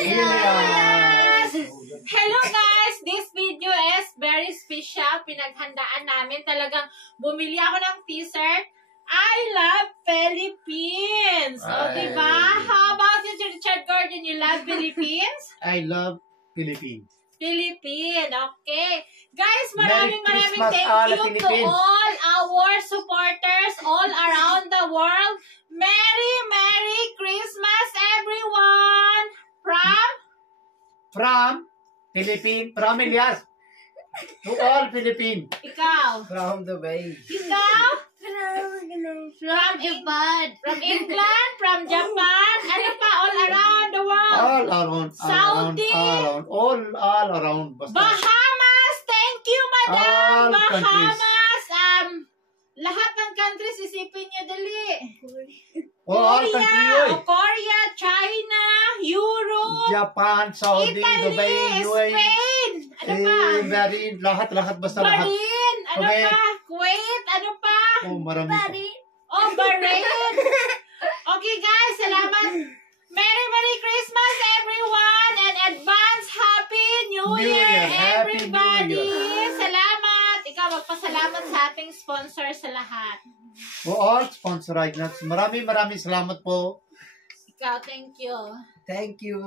Yes! Hello guys! This video is very special. Pinaghandaan namin. Talagang bumili ako ng t-shirt. I love Philippines! O, diba? How about you, Richard Gordon? You love Philippines? I love Philippines. Philippines. Okay. Guys, maraming thank you to all our supporters all around the world. Merry Christmas, everyone! From Philippines. From Elias. To all Philippines. Ikaw. From Dubai. Ikaw. From Japan. From England. From Japan. Ano pa? All around the world. All around. Saudi. All around. Bahamas. Thank you, madam. All Bahamas. Lahat ng countries, isipin nyo dali. All countries. Korea, China, Europe, Japan, Saudi, Italy, Dubai, UAE. Spain. Ano pa? Lahat basta lahat. Bahrain. Ano Okay. pa? Kuwait. Ano pa? Oh, marami pa. Bahrain. Okay guys, salamat. Merry Christmas everyone and advance Happy New Year Happy everybody. New Year. Salamat. Ikaw magpasalamat sa ating sponsor sa lahat. For all sponsor items. Maraming salamat po. Ikaw, thank you. Thank you.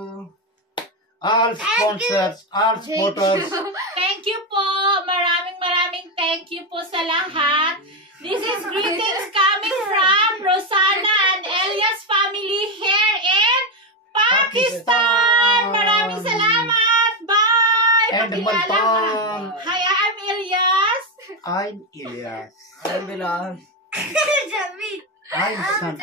All sponsors, all supporters. Thank you po. Maraming thank you po sa lahat. This is greetings coming from Rosanna and Elias family here in Pakistan. Maraming salamat. Bye. And Pakilala. Hi, I'm Elias. I'm Elias. I'm Bilal. I'm San.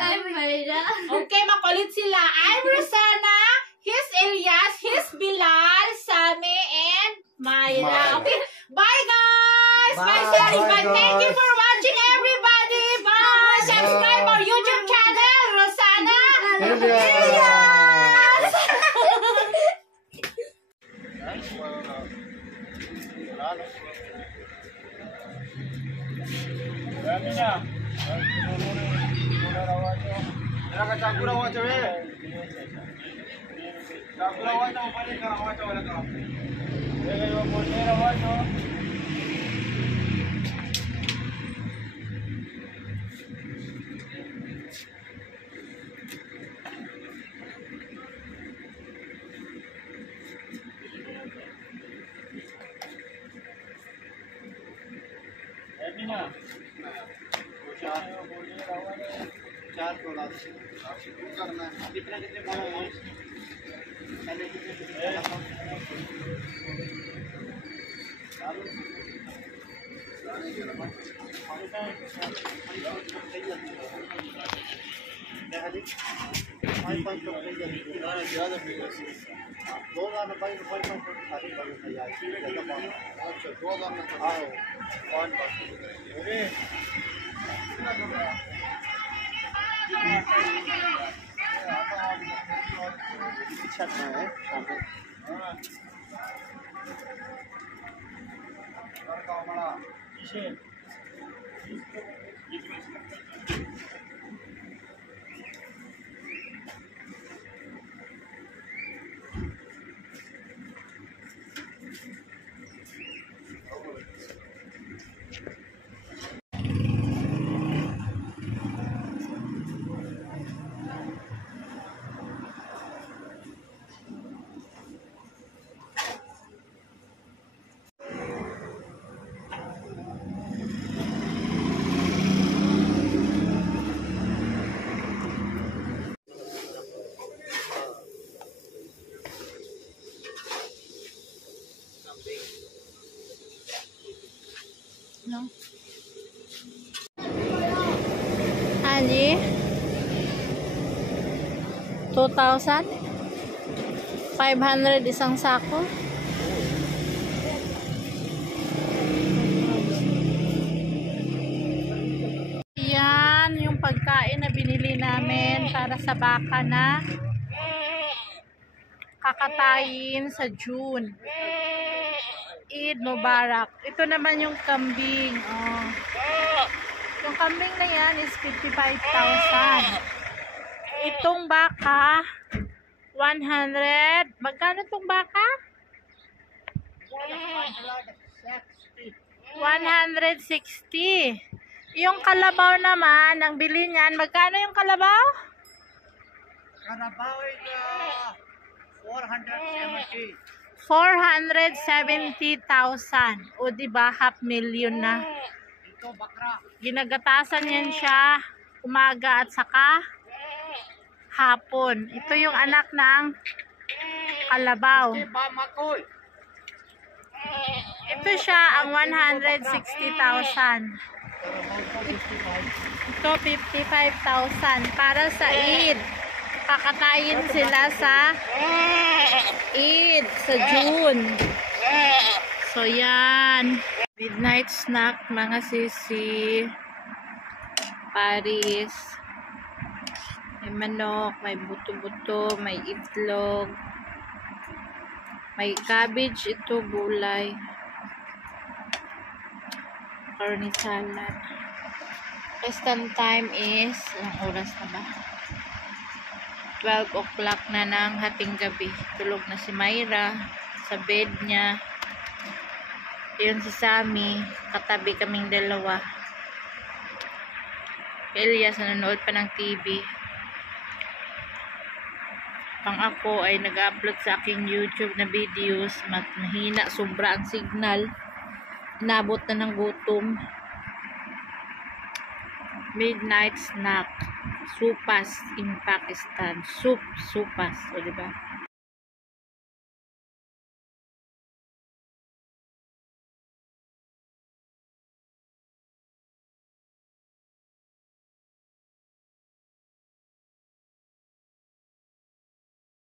Okay, makulit sila. I'm Rosanna. He's Elias. He's Bilal, Sami, and Myra. Okay. Bye, guys. Bye, everybody. Thank you for watching, everybody. Bye. Subscribe our YouTube channel, Rosanna. Elias. No. Ani 2,500 isang sako. Yan yung pagkain na binili namin para sa baka na kakatayin sa June. Eid Mubarak. Ito naman yung kambing. Oh. Yung kambing na yan is 55,000. Itong baka 100. Magkano tong baka? 160. Yung kalabaw naman, ang bili niyan, magkano yung kalabaw? Carabao is 470. 470,000. O diba, $500,000 na. Ito bakra. Ginagatasan yan siya umaga at saka hapon. Ito yung anak ng kalabaw. Ba makoy. Ito siya ang 160,000. Ito 55,000 para sa Eid. Kakatayin sila sa Eid sa June. So yan. Midnight snack mga sisi. Paris. May manok, may buto-buto, may itlog. May cabbage ito, gulay. Carne salad. Rest time is, ang oras na ba? 12 o'clock na ng hating gabi. Tulog na si Myra sa bed niya. Yun si Sammy. Katabi kaming dalawa. Elias nanonood pa ng TV. Pang ako ay nag-upload sa aking YouTube na videos. Mahina, sobra ang signal. Inabot na ng gutom. Midnight snack. Supas in Pakistan. Supas. O diba?